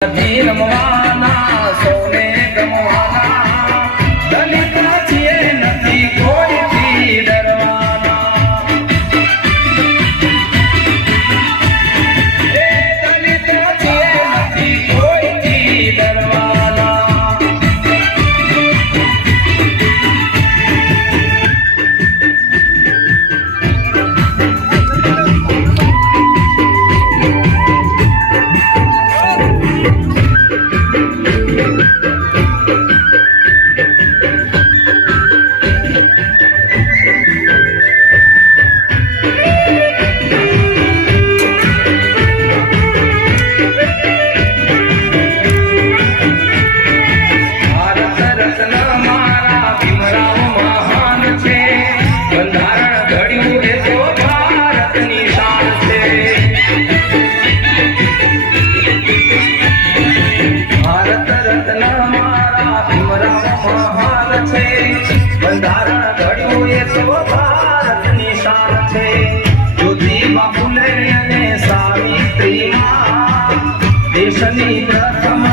રમવાના સૌને ગમવાના દલિત છીએ નથી કોઈથી ડરવાના એ દલિત છીએ નથી કોઈથી ડરવાના બંધારણ ઘડ્યું એ તો ભારતની શાન છે જ્યોતિબા ફૂલે અને સાવિત્રીમાં દેશની પ્રથમ